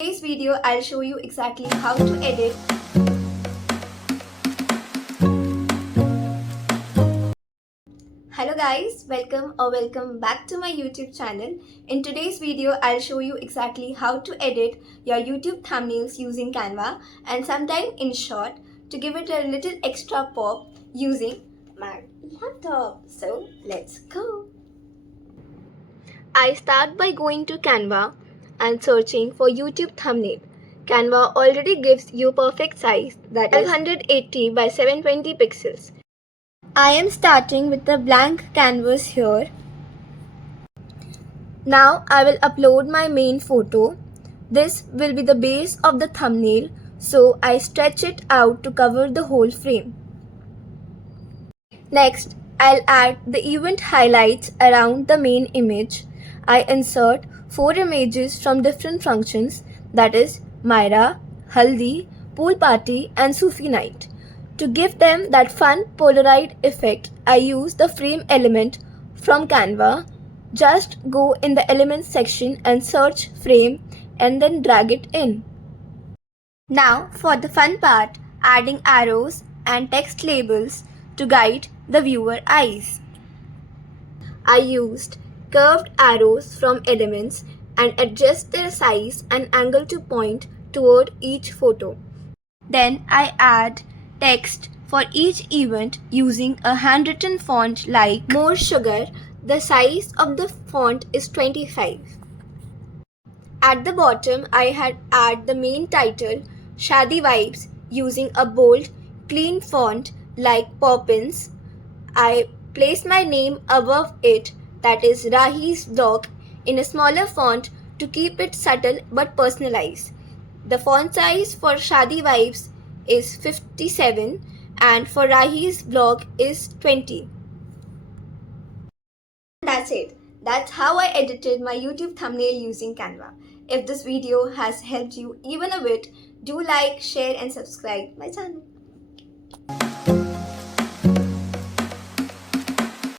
Today's video, I'll show you exactly how to edit. Hello guys, welcome back to my YouTube channel. In today's video, I'll show you exactly how to edit your YouTube thumbnails using Canva and sometime in short to give it a little extra pop using my laptop. So let's go. I start by going to Canva and searching for YouTube thumbnail. Canva already gives you perfect size, that is 180 by 720 pixels. I am starting with the blank canvas here. Now I will upload my main photo. This will be the base of the thumbnail, so I stretch it out to cover the whole frame. Next, I'll add the event highlights around the main image. I insert 4 images from different functions, that is Mayra, Haldi, pool party and Sufi Night. To give them that fun Polaroid effect, I use the frame element from Canva. Just go in the elements section and search frame and then drag it in. Now for the fun part, adding arrows and text labels to guide the viewer eyes. I used curved arrows from elements and adjust their size and angle to point toward each photo. Then I add text for each event using a handwritten font like More Sugar. The size of the font is 25. At the bottom, I had add the main title Shaadi Vibes using a bold, clean font like Poppins. I place my name above it, that is Raahii's blog, in a smaller font to keep it subtle but personalized. The font size for Shaadi Vibes is 57 and for Raahii's blog is 20. That's it. That's how I edited my YouTube thumbnail using Canva. If this video has helped you even a bit, do like, share and subscribe my channel.